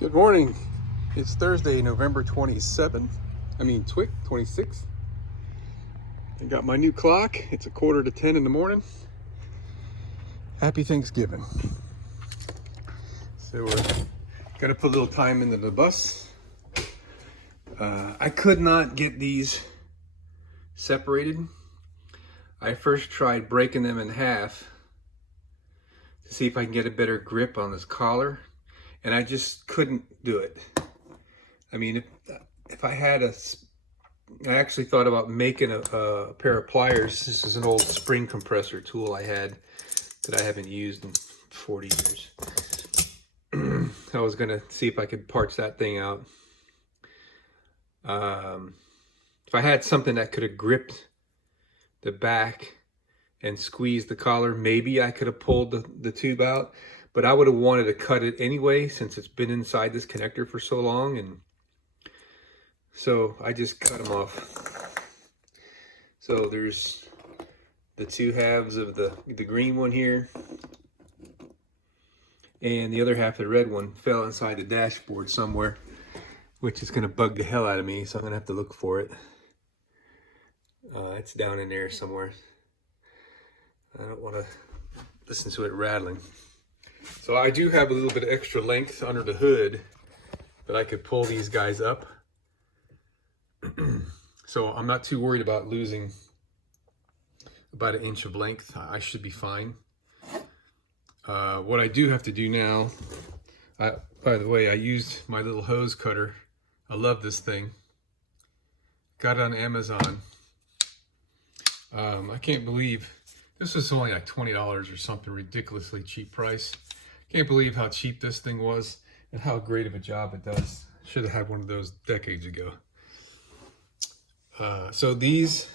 Good morning. It's Thursday, November 27th. 26th. I got my new clock. It's 9:45 in the morning. Happy Thanksgiving. So we're gonna put a little time into the bus. I could not get these separated. I first tried breaking them in half to see if I can get a better grip on this collar, and I just couldn't do it. I mean, if I had I actually thought about making a pair of pliers. This is an old spring compressor tool I had that I haven't used in 40 years. I was gonna see if I could parch that thing out. If I had something that could have gripped the back and squeezed the collar, maybe I could have pulled the tube out, but I would have wanted to cut it anyway since it's been inside this connector for so long, and so I just cut them off. So there's the two halves of the green one here, and the other half of the red one fell inside the dashboard somewhere, which is gonna bug the hell out of me, so I'm gonna have to look for it. It's down in there somewhere. I don't wanna listen to it rattling. So I do have a little bit of extra length under the hood that I could pull these guys up. So I'm not too worried about losing about 1 inch of length. I should be fine. What I do have to do now, by the way, I used my little hose cutter. I love this thing. Got it on Amazon. I can't believe this was only like $20 or something, ridiculously cheap price. Can't believe how cheap this thing was and how great of a job it does. Should have had one of those decades ago. So these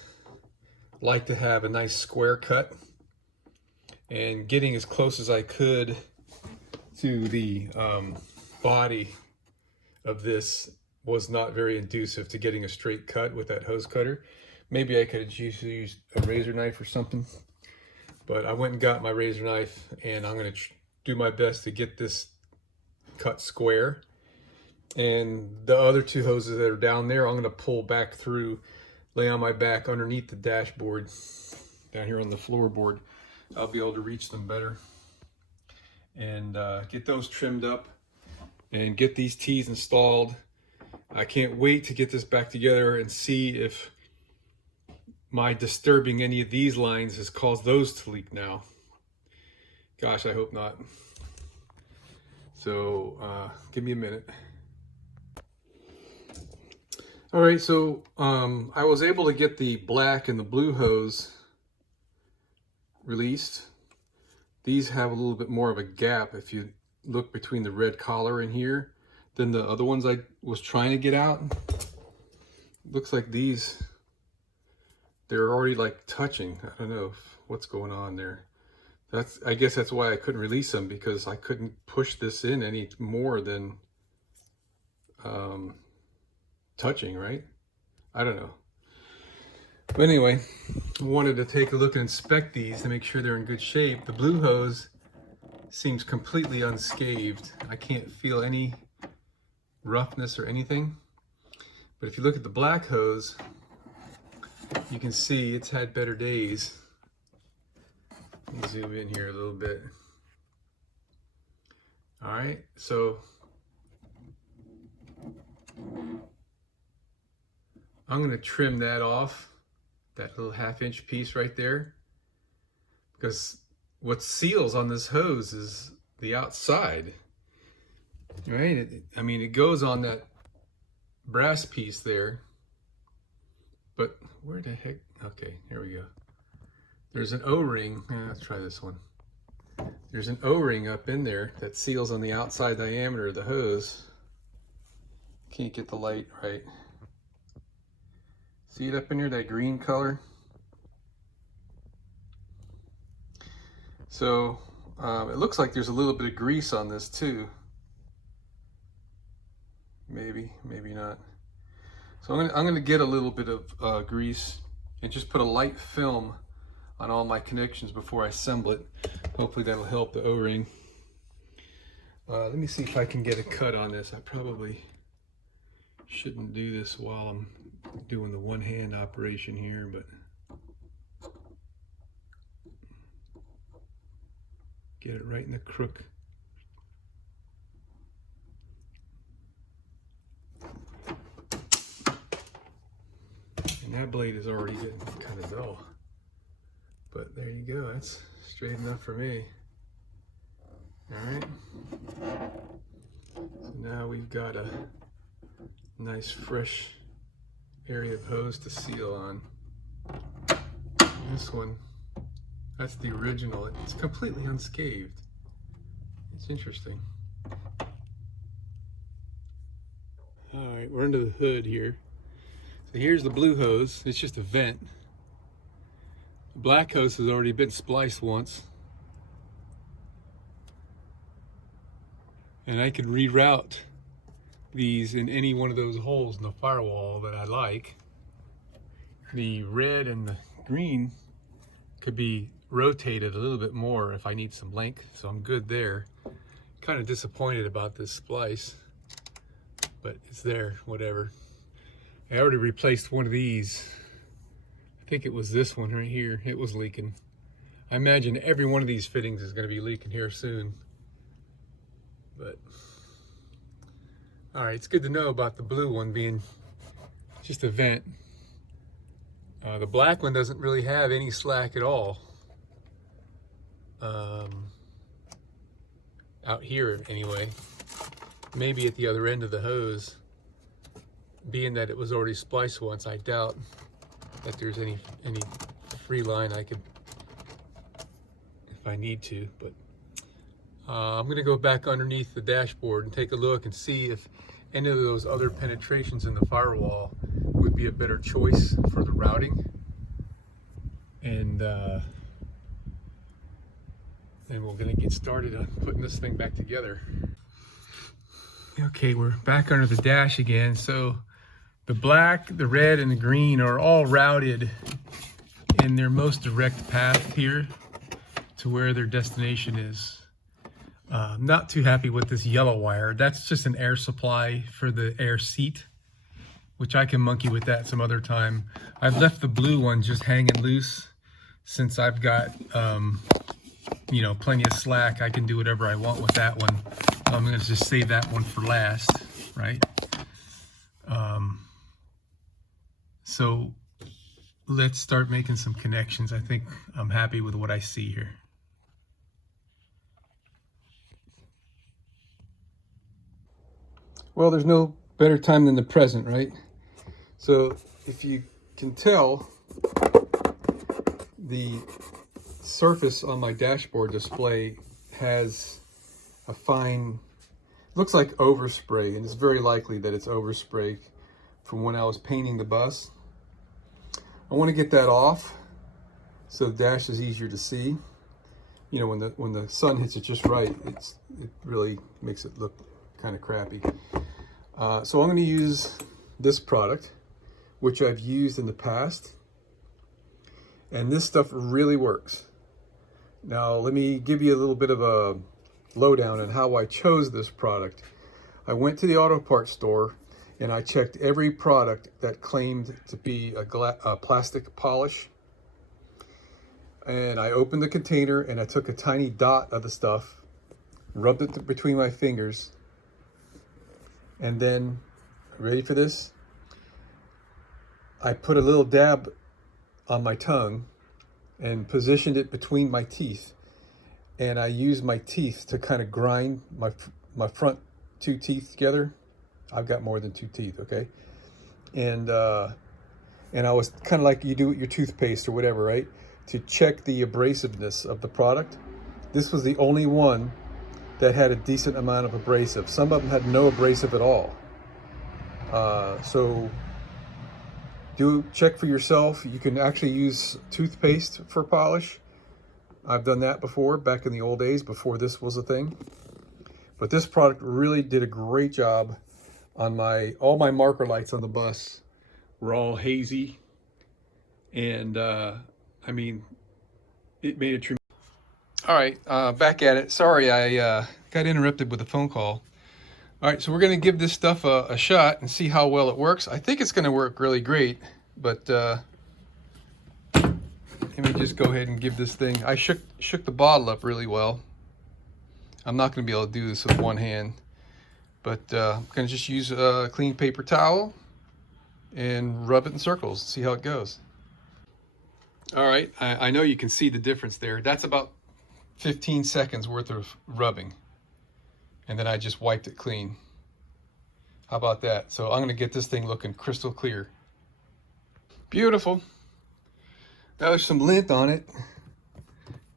like to have a nice square cut, and getting as close as I could to the body of this was not very inducive to getting a straight cut with that hose cutter. Maybe I could have used a razor knife or something, but I went and got my razor knife, and I'm going to do my best to get this cut square. And the other two hoses that are down there, I'm going to pull back through, lay on my back underneath the dashboard down here on the floorboard. I'll be able to reach them better and get those trimmed up and get these tees installed. I can't wait to get this back together and see if my disturbing any of these lines has caused those to leak now. Gosh, I hope not. So give me a minute. All right, so I was able to get the black and the blue hose released. These have a little bit more of a gap if you look between the red collar in here than the other ones I was trying to get out. Looks like these, they're already like touching. I don't know what's going on there. I guess that's why I couldn't release them, because I couldn't push this in any more than touching, right? I don't know. But anyway, I wanted to take a look and inspect these to make sure they're in good shape. The blue hose seems completely unscathed. I can't feel any roughness or anything. But if you look at the black hose, you can see it's had better days. Let me zoom in here a little bit. All right, so I'm going to trim that off, that little 1/2 inch piece right there, because what seals on this hose is the outside, right? I mean, it goes on that brass piece there, but where the heck? Okay, here we go. There's an O-ring. Let's try this one. There's an O-ring up in there that seals on the outside diameter of the hose. Can't get the light right. See it up in here, that green color? So it looks like there's a little bit of grease on this too. Maybe, maybe not. So I'm gonna get a little bit of grease and just put a light film on all my connections before I assemble it. Hopefully that'll help the O-ring. Let me see if I can get a cut on this. I probably shouldn't do this while I'm doing the one-hand operation here, but get it right in the crook. And that blade is already getting kind of dull. But there you go, that's straight enough for me. All right. So now we've got a nice fresh area of hose to seal on. This one, that's the original. It's completely unscathed. It's interesting. All right, we're under the hood here. So here's the blue hose. It's just a vent. The black hose has already been spliced once. And I could reroute these in any one of those holes in the firewall that I like. The red and the green could be rotated a little bit more if I need some length, so I'm good there. Kind of disappointed about this splice, but it's there, whatever. I already replaced one of these. I think it was this one right here. It was leaking. I imagine every one of these fittings is going to be leaking here soon. But all right, it's good to know about the blue one being just a vent. The black one doesn't really have any slack at all. Out here anyway. Maybe at the other end of the hose. Being that it was already spliced once, I doubt that there's any free line I could, if I need to. But I'm gonna go back underneath the dashboard and take a look and see if any of those other penetrations in the firewall would be a better choice for the routing. And then we're gonna get started on putting this thing back together. Okay, we're back under the dash again. So the black, the red, and the green are all routed in their most direct path here to where their destination is. Not too happy with this yellow wire. That's just an air supply for the air seat, which I can monkey with that some other time. I've left the blue one just hanging loose since I've got, you know, plenty of slack. I can do whatever I want with that one. I'm gonna just save that one for last, right? So let's start making some connections. I think I'm happy with what I see here. Well, there's no better time than the present, right? So if you can tell, the surface on my dashboard display has a fine, looks like overspray, and it's very likely that it's overspray from when I was painting the bus. I want to get that off so the dash is easier to see. You know, when the sun hits it just right, it really makes it look kind of crappy. So I'm going to use this product, which I've used in the past, and this stuff really works. Now let me give you a little bit of a lowdown on how I chose this product. I went to the auto parts store and I checked every product that claimed to be a plastic polish. And I opened the container and I took a tiny dot of the stuff, rubbed it between my fingers, and then, ready for this? I put a little dab on my tongue and positioned it between my teeth. And I used my teeth to kind of grind my front two teeth together. I've got more than two teeth, okay? And I was kind of like you do with your toothpaste or whatever, right? To check the abrasiveness of the product. This was the only one that had a decent amount of abrasive. Some of them had no abrasive at all. So do check for yourself. You can actually use toothpaste for polish. I've done that before, back in the old days, before this was a thing. But this product really did a great job on all my marker lights on the bus were all hazy. And I mean, it made a tremendous. All right, back at it. Sorry, I got interrupted with a phone call. All right, so we're going to give this stuff a shot and see how well it works. I think it's going to work really great, but let me just go ahead and give this thing. I shook the bottle up really well. I'm not going to be able to do this with one hand, but I'm going to just use a clean paper towel and rub it in circles, see how it goes. All right, I know you can see the difference there. That's about 15 seconds worth of rubbing. And then I just wiped it clean. How about that? So I'm gonna get this thing looking crystal clear. Beautiful. Now there's some lint on it.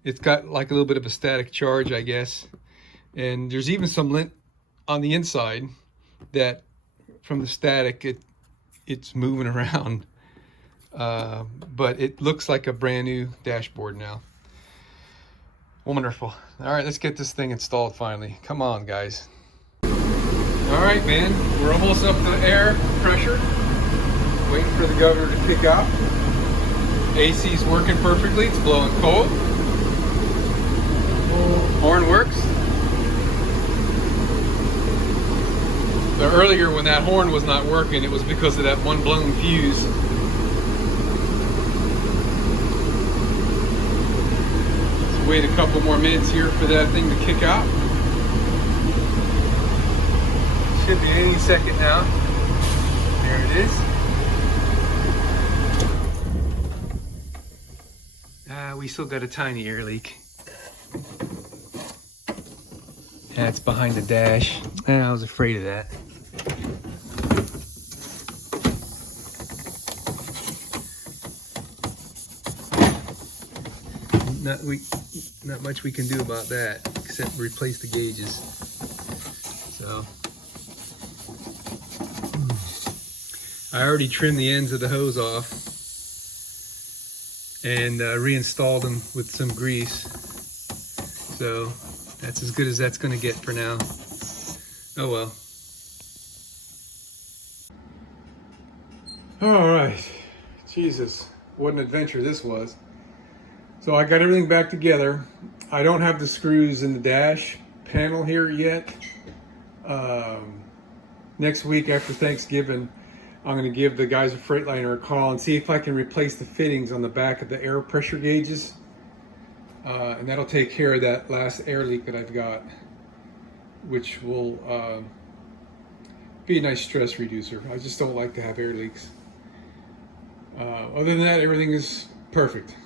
It's got like a little bit of a static charge, I guess. And there's even some lint on the inside that from the static, it's moving around. But it looks like a brand new dashboard now. Wonderful. All right, let's get this thing installed finally. Come on, guys. All right, man, we're almost up to air pressure. Waiting for the governor to kick off. AC's working perfectly. It's blowing cold. Horn works. So earlier when that horn was not working, it was because of that one blown fuse. Wait a couple more minutes here for that thing to kick out. Should be any second now. There it is. We still got a tiny air leak. That's behind the dash. I was afraid of that. Not much we can do about that except replace the gauges. So I already trimmed the ends of the hose off and reinstalled them with some grease. So that's as good as that's going to get for now. Oh well. All right. Jesus, what an adventure this was. So I got everything back together. I don't have the screws in the dash panel here yet. Next week after Thanksgiving, I'm going to give the guys at Freightliner a call and see if I can replace the fittings on the back of the air pressure gauges. And that'll take care of that last air leak that I've got, which will be a nice stress reducer. I just don't like to have air leaks. Other than that, everything is perfect.